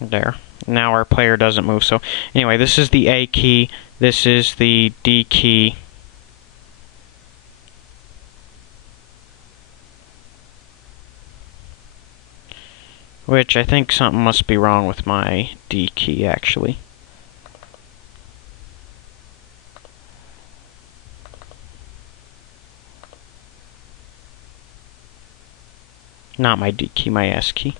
There. Now our player doesn't move. So anyway, this is the A key. This is the D key. Which I think something must be wrong with my D key, actually. Not my D key, my S key.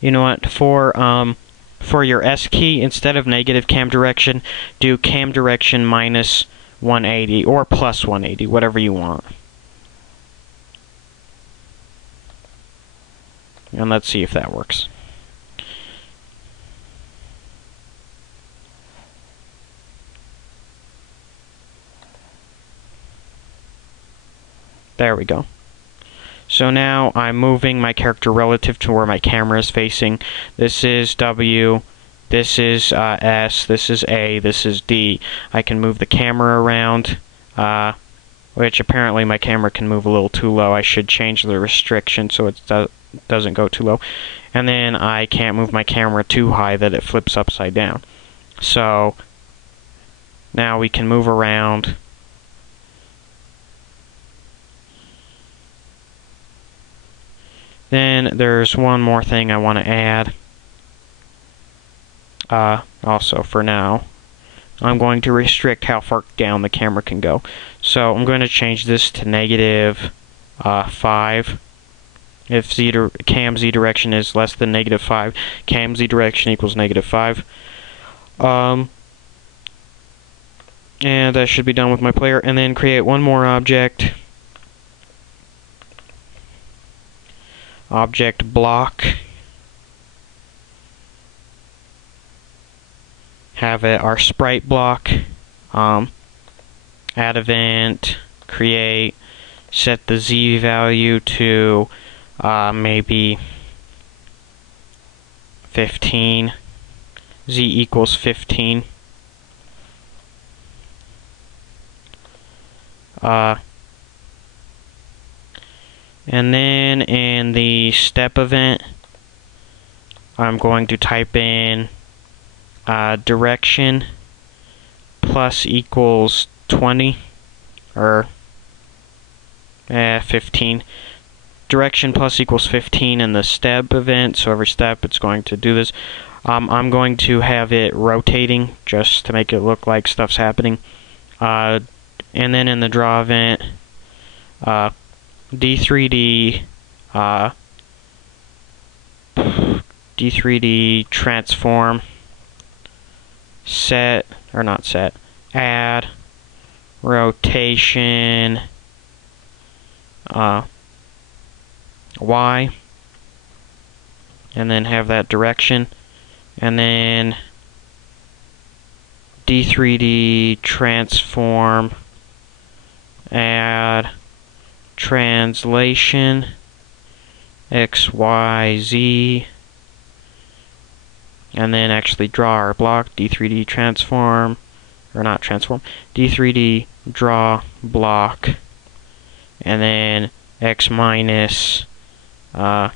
You know what? For your S key, instead of negative cam direction, do cam direction minus 180 or plus 180, whatever you want. And let's see if that works. There we go. So now I'm moving my character relative to where my camera is facing. This is W, this is S, this is A, this is D. I can move the camera around, which apparently my camera can move a little too low. I should change the restriction so it doesn't go too low. And then I can't move my camera too high that it flips upside down. So now we can move around. Then there's one more thing I want to add. Also, for now, I'm going to restrict how far down the camera can go. So I'm going to change this to negative 5. If cam Z direction is less than negative 5, cam Z direction equals negative 5. And that should be done with my player. And then create one more object. Object block. Have it our sprite block. Add event. Create. Set the Z value to maybe 15. Z equals 15. And then in the step event, I'm going to type in direction plus equals 20, or 15. Direction plus equals 15 in the step event, so every step it's going to do this. I'm going to have it rotating just to make it look like stuff's happening. And then in the draw event, D3D transform set, or not set, add rotation Y, and then have that direction, and then D3D transform add translation XYZ, and then actually draw our block D3D transform, or not transform, D3D draw block, and then X minus 10,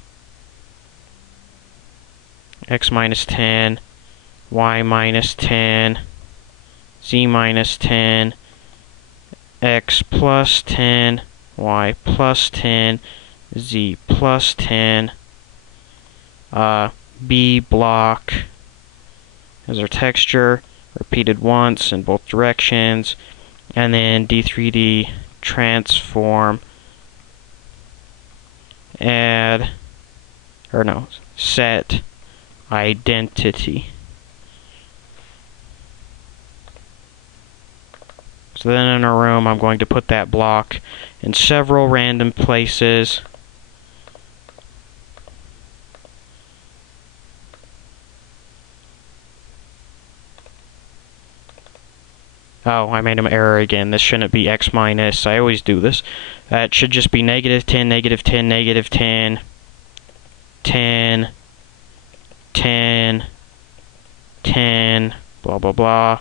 Y minus 10, Z minus 10, X plus 10, Y plus 10, Z plus 10, B block as our texture, repeated once in both directions, and then D3D transform add, or no, set identity. So then in our room, I'm going to put that block in several random places. Oh, I made an error again. This shouldn't be X minus. I always do this. It should just be negative 10, negative 10, negative 10, 10, 10, 10, blah, blah, blah.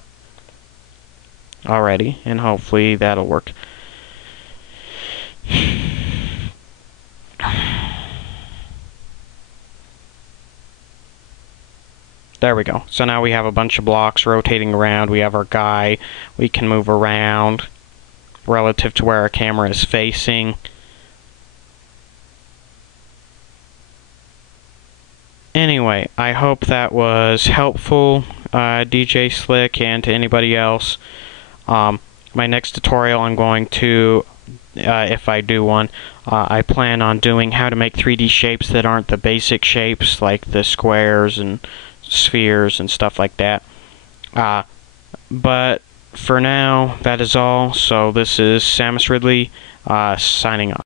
already, and hopefully that'll work. There we go. So now we have a bunch of blocks rotating around. We have our guy. We can move around relative to where our camera is facing. Anyway, I hope that was helpful, DJ Slick, and to anybody else. My next tutorial I'm going to, if I do one, I plan on doing how to make 3D shapes that aren't the basic shapes, like the squares and spheres and stuff like that. But for now, that is all. So this is Samus Ridley, signing off.